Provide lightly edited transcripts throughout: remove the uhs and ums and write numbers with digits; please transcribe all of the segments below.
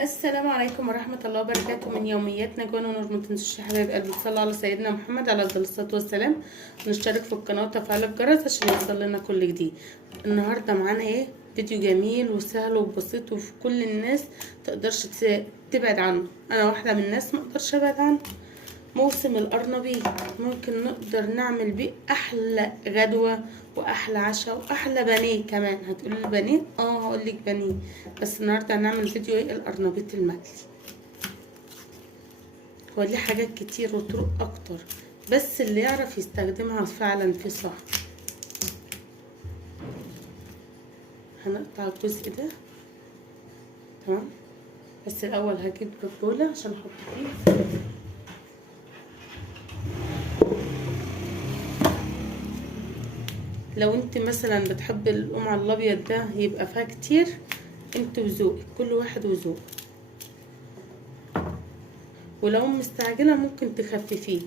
السلام عليكم ورحمة الله وبركاته. من يومياتنا جوان ونور. ما تنسوش يا حبايب قلبي تصلوا على سيدنا محمد عليه الصلاة والسلام، ونشترك في القناة وتفعيل الجرس عشان يوصل لنا كل جديد. النهاردة معانا ايه؟ فيديو جميل وسهل وبسيط وفي كل الناس تقدرش تبعد عنه. انا واحدة من الناس ما اقدرش ابعد عنه. موسم القرنبيط ممكن نقدر نعمل بيه احلى غدوة واحلى عشاء واحلى بانيه كمان. هتقولي البانيه؟ هقولك بانيه، بس النهارده هنعمل فيديو ايه؟ القرنبيط المقلي. هو ليه حاجات كتير وطرق اكتر، بس اللي يعرف يستخدمها فعلا في صح. هنقطع الجزء ده تمام، بس الاول هجيب بولة عشان احط فيه. لو انت مثلا بتحب القمع الابيض ده يبقى فيها كتير، انت وذوقك، كل واحد وذوقه. ولو مستعجله ممكن تخففيه.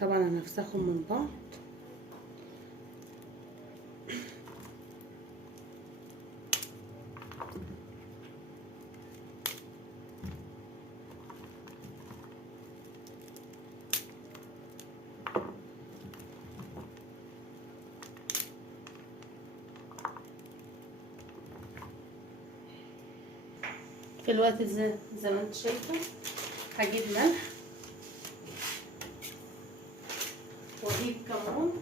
طبعا هنفسخهم من بعض. في الوقت زي ما انت شايفه هجيب ملح واجيب كمون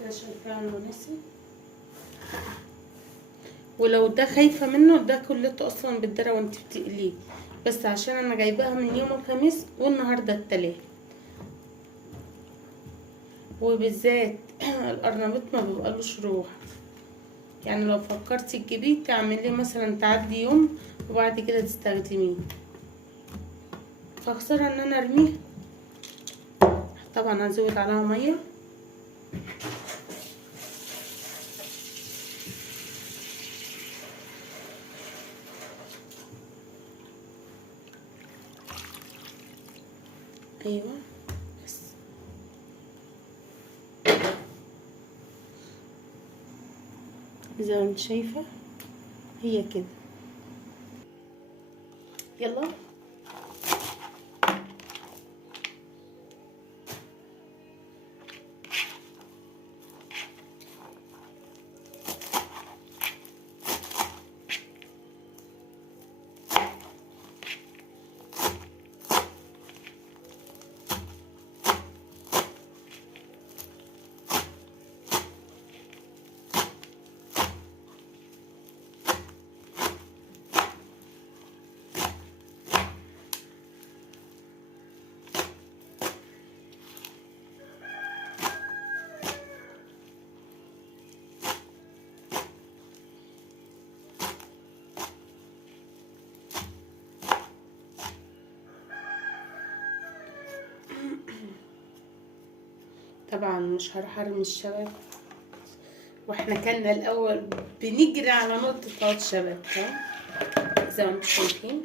كده، شايفاه انه نسي. ولو ده خايفه منه، ده كلته اصلا بالدرة وانت بتقليه، بس عشان انا جايباها من يوم الخميس والنهارده التلات. وبالذات القرنبيط ما بيبقالوش روح، يعني لو فكرتي تجيبيه تعمليه مثلا تعدي يوم وبعد كده تستخدميه، فخسرها ان انا ارميه. طبعا هزود عليها ميه. ايوه بس زي ما انت شايفه هي كده. يلا طبعا مش هروح ارمي الشبك، واحنا كنا الاول بنجري على نقطة عود شبك زي ما انتم شايفين.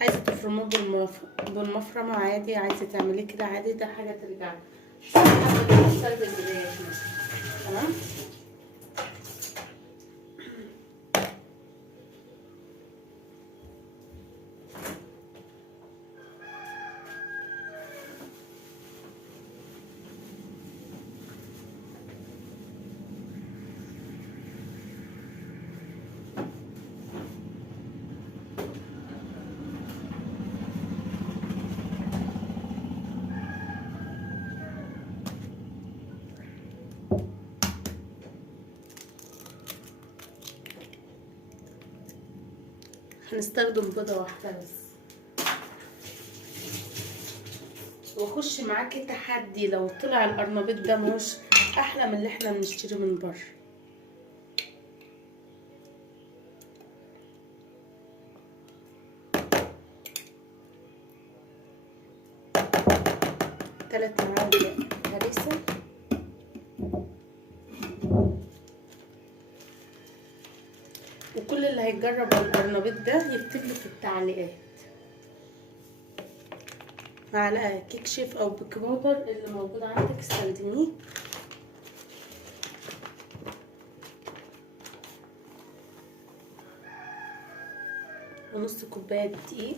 عايزة تفرموه بالمفرمة عادي، عايزة تعمليه كده عادي، ده حاجة ترجع تمام. هنستخدم بيضة واحدة بس. واخش معاكي تحدي، لو طلع القرنبيط ده مش احلى من اللي احنا بنشتري من بره. تلات معالق هريسه. وكل اللي هيجرب القرنبيط ده يكتب لي في التعليقات. معلقه كيك شيف او بيك باودر اللي موجود عندك استخدميه. ونص كوبايه دقيق.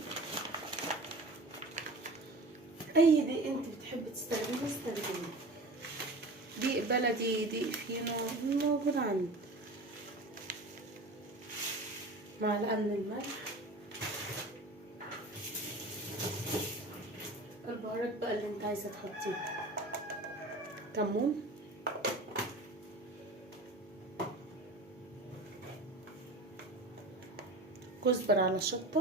اي دقيق انت بتحبي تستخدميه استخدميه، دقيق بلدي، دقيق فينو، موجود عندي. معلقه من الملح. البهارات بقى اللي انت عايزه تحطيها، كمون، كزبره على شطه،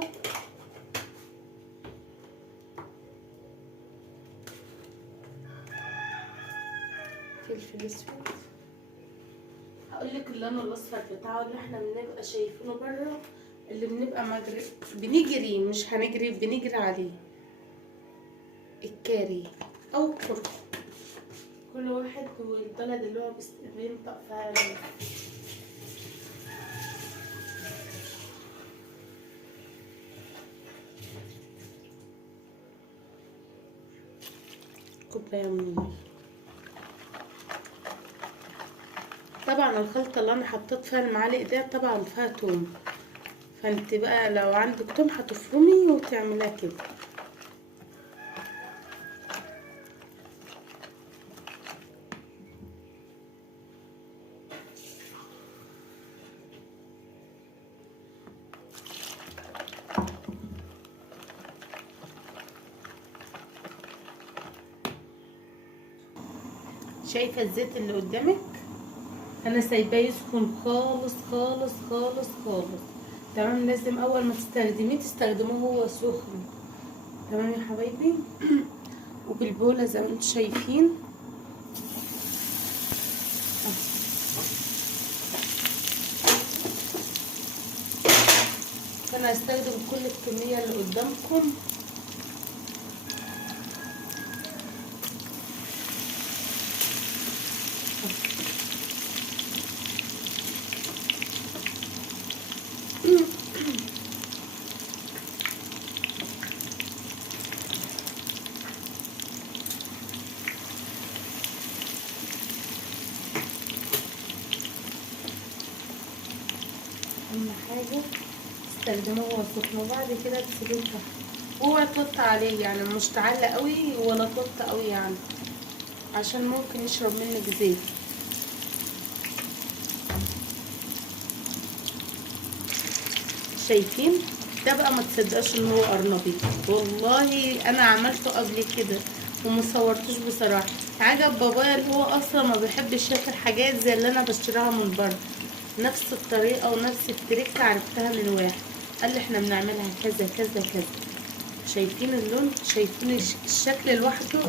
فلفل اسود. هقولك اللون الاصفر بتاعه اللي احنا بنبقى شايفينه بره، اللي بنبقى بنجري، مش هنجري، بنجري عليه، الكاري او الكركم، كل واحد والبلد اللي هو بينطق فيها. كوبايه من الماء. طبعا الخلطه اللي انا حطيت فيها المعالق ده طبعا فيها توم، فانت بقى لو عندك توم هتفرمي وتعملها كده. شايفه الزيت اللي قدامك؟ انا سايباه يسخن خالص خالص خالص خالص. تمام، لازم اول ما تستخدميه تستخدموه هو سخن. تمام يا حبايبي. وبالبوله زي ما انتم شايفين. فانا هستخدم كل الكميه اللي قدامكم. اهم حاجه تستخدموه هو سخن، وبعد كده تسيبوه تحت. اوعي توطي عليه، يعني مش تعلق قوي ولا توطي قوي يعني، عشان ممكن يشرب منك زيت. شايفين ده بقى؟ ما تصدقش ان هو قرنبيط، والله انا عملته قبل كده ومصورتوش بصراحه. عجب بابايا اللي هو اصلا ما بيحبش ياكل حاجات زي اللي انا بشتريها من بره. نفس الطريقه ونفس التريك عرفتها من واحد، قال لي احنا بنعملها كذا كذا كذا. شايفين اللون؟ شايفين الشكل لوحده؟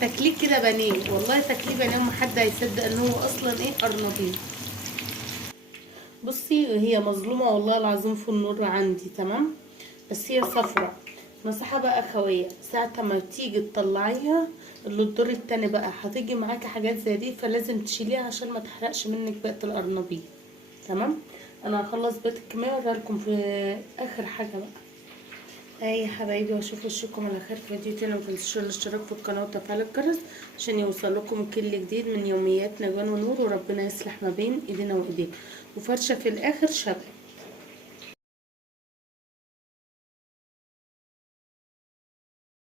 تاكليه كده بانيه، والله تاكليه بانيه ومحد هيصدق ان هو اصلا ايه، قرنبيط. بصي هي مظلومه والله العظيم في النور عندي، تمام، بس هي صفرة. نصيحة بقى خوية، ساعة ما تيجي تطلعيها اللي الدور التاني بقى هتيجي معاكي حاجات زي دي، فلازم تشيليها عشان ما تحرقش منك بقية القرنبيط. تمام. انا هخلص بقية الكمية واوريها لكم في اخر حاجة بقى. اي يا حبايبي، واشوف وشكم على خير في فيديو تاني. متنسوش الاشتراك في القناه وتفعيل الجرس عشان يوصلكم كل جديد من يوميات نجوان ونور، وربنا يصلح ما بين ايدينا وايديكم. وفرشه في الاخر شبع.